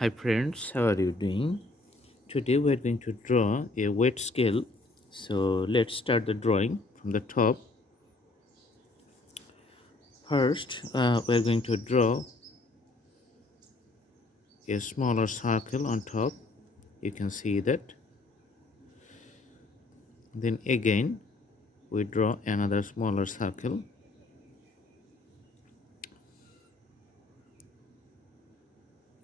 Hi friends, how are you doing? Today we are going to draw a weight scale. So let's start the drawing from the top. First, we are going to draw a smaller circle on top. You can see that. Then again, we draw another smaller circle.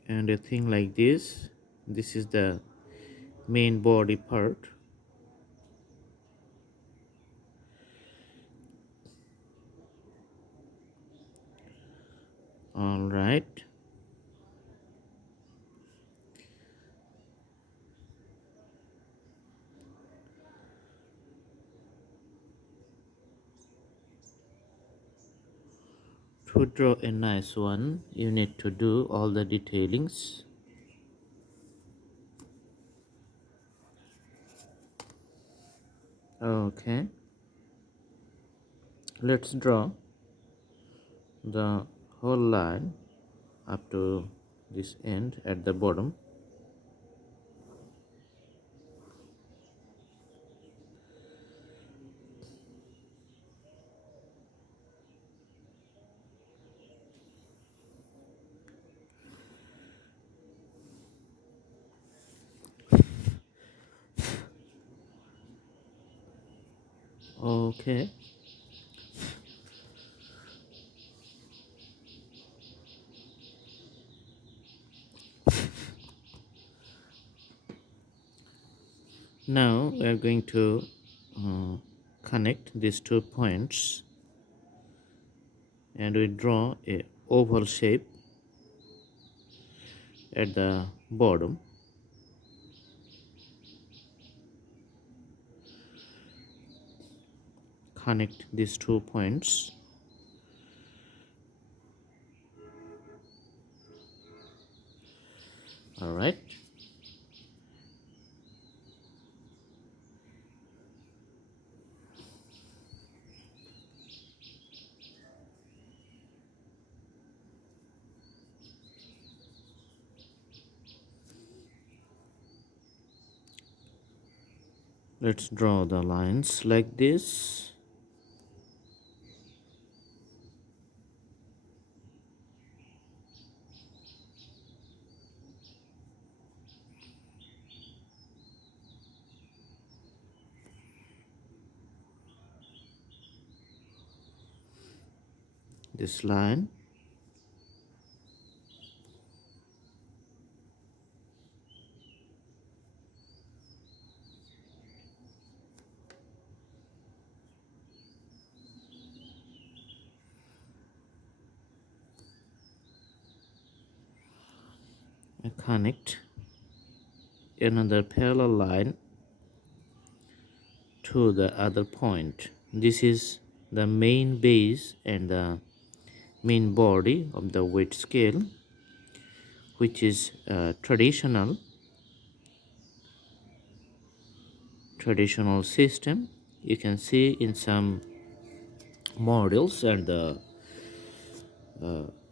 And a thing like this. This is the main body part. All right. To draw a nice one, you need to do all the detailings. Okay, let's draw the whole line up to this end at the bottom. Okay, now we are going to uh, connect these 2 points, and we draw a oval shape at the bottom. Connect these 2 points. All right, let's draw the lines like this. This line, and connect another parallel line to the other point. This is the main base and the main body of the weight scale, which is traditional system. You can see in some models and the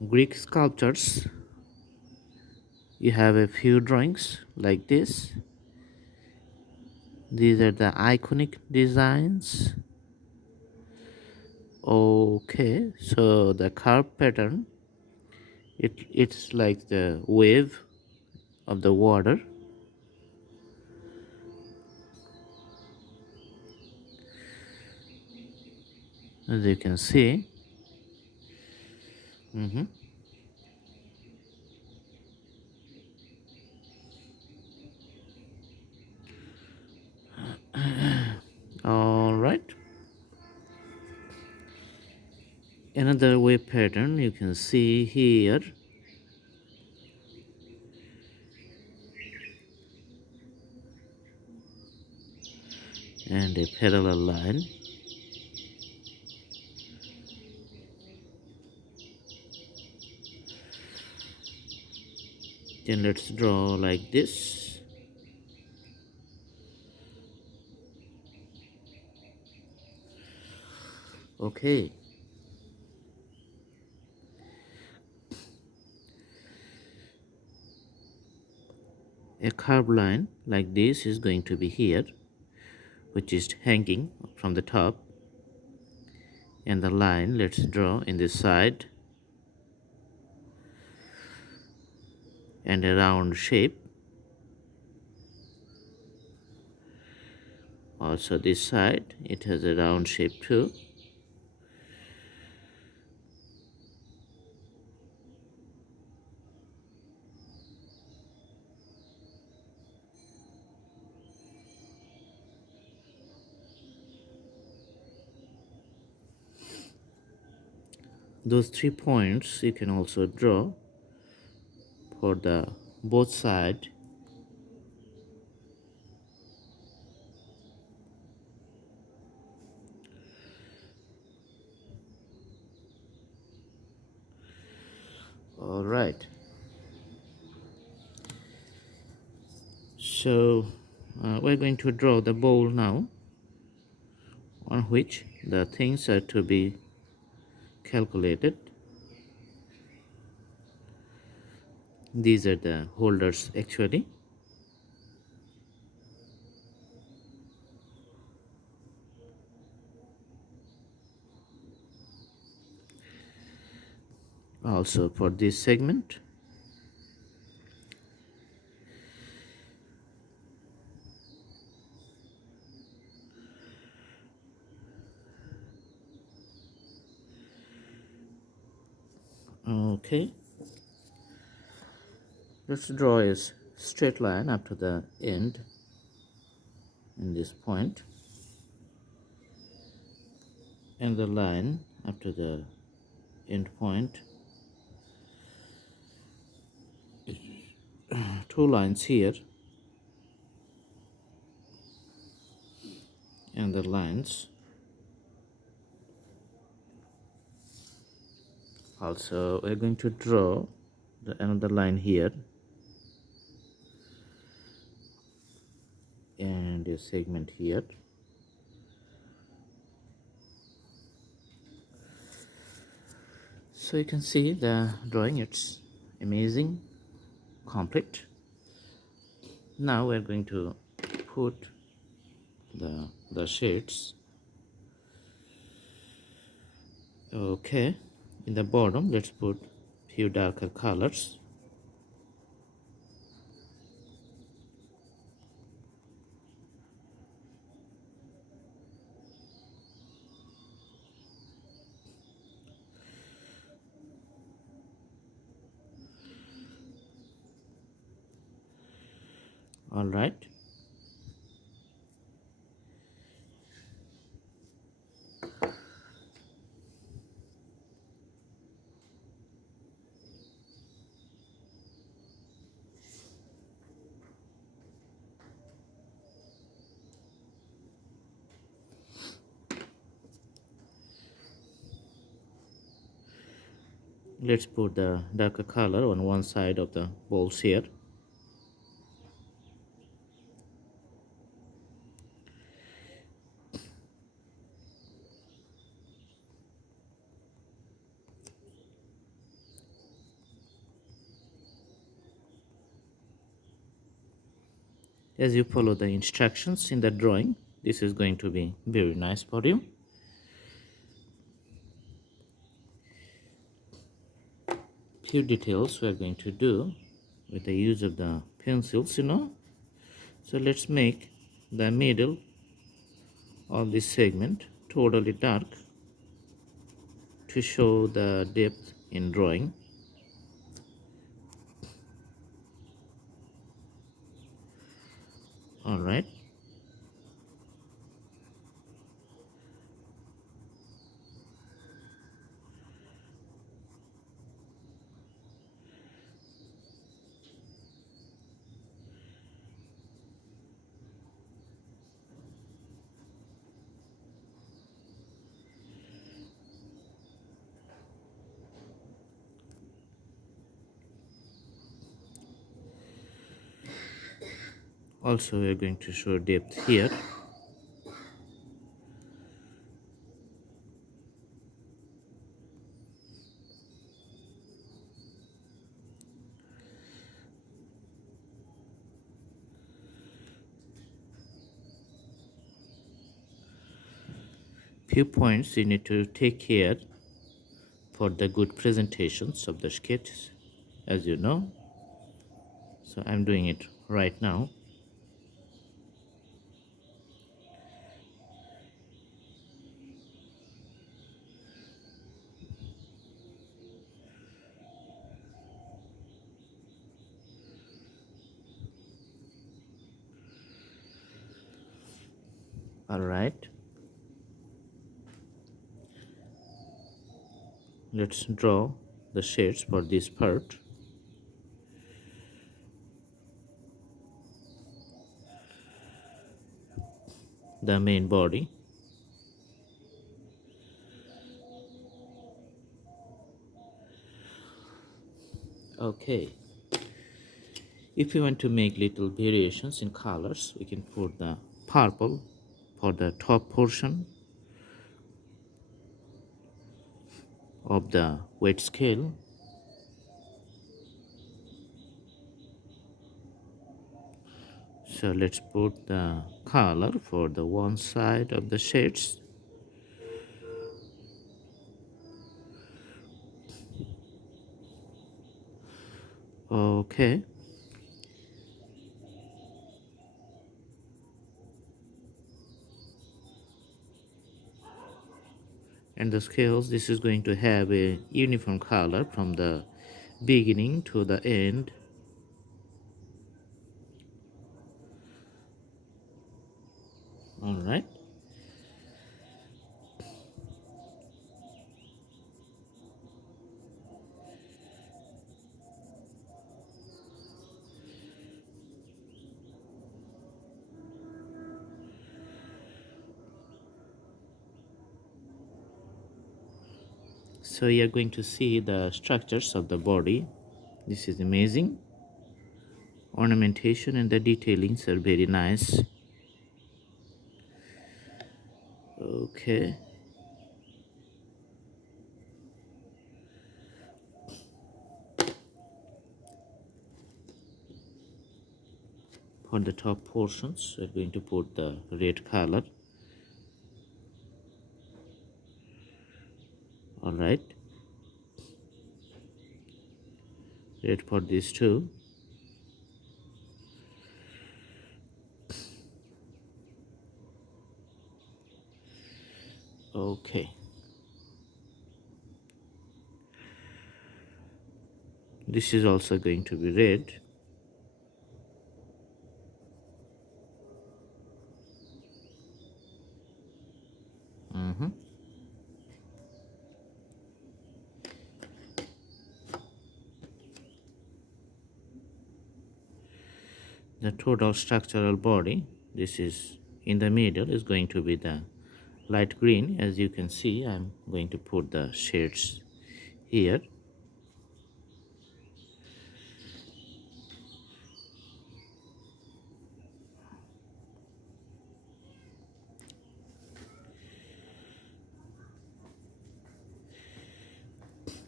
Greek sculptures, you have a few drawings like this. These are the iconic designs. Okay, so the curve pattern, it's like the wave of the water. As you can see. Mhm. All right, another wave pattern you can see here, and a parallel line. Then let's draw like this. Okay, A curved line like this is going to be here, which is hanging from the top, and the line let's draw in this side, and a round shape. Also this side, it has a round shape too. Those 3 points you can also draw for the both side. All right. So we're going to draw the bowl now, on which the things are to be calculated. These are the holders actually. Also for this segment, okay, let's draw a straight line up to the end in this point, and the line up to the end point. 2 lines here, and the lines also. We're going to draw another line here and a segment here. So you can see the drawing, it's amazing, complete. Now we're going to put the shades. Okay, in the bottom let's put few darker colors. All right, let's put the darker color on one side of the bowls here. As you follow the instructions in the drawing, this is going to be very nice for you. Few details we are going to do with the use of the pencils, So let's make the middle of this segment totally dark to show the depth in drawing. All right, also we are going to show depth here. few points you need to take care for the good presentations of the sketches, as you know. So I'm doing it right now. All right, let's draw the shades for this part. The main body. Okay, if you want to make little variations in colors, we can put the purple for the top portion of the weight scale. So let's put the color for the one side of the shades. Okay, and the scales, this is going to have a uniform color from the beginning to the end. All right, so you're going to see the structures of the body. This is amazing. Ornamentation and the detailings are very nice. Okay, for the top portions, we're going to put the red color. All right, red for these two. Okay, this is also going to be red. The total structural body, this is in the middle, is going to be the light green. As you can see, I'm going to put the shades here.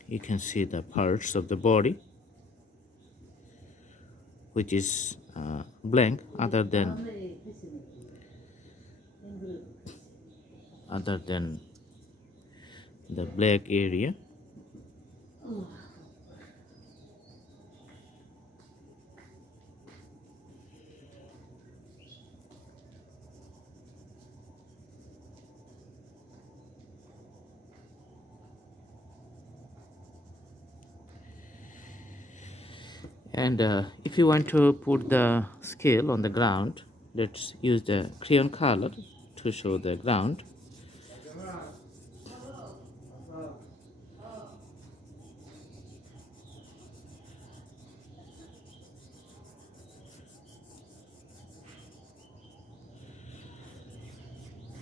You can see the parts of the body which is blank, other than the black area. And if you want to put the scale on the ground, let's use the crayon color to show the ground.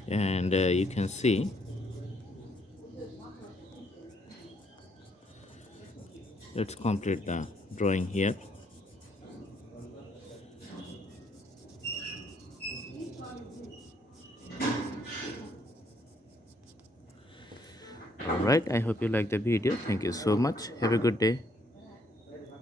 And you can see let's complete the drawing here. All right, I hope you like the video. Thank you so much. Have a good day.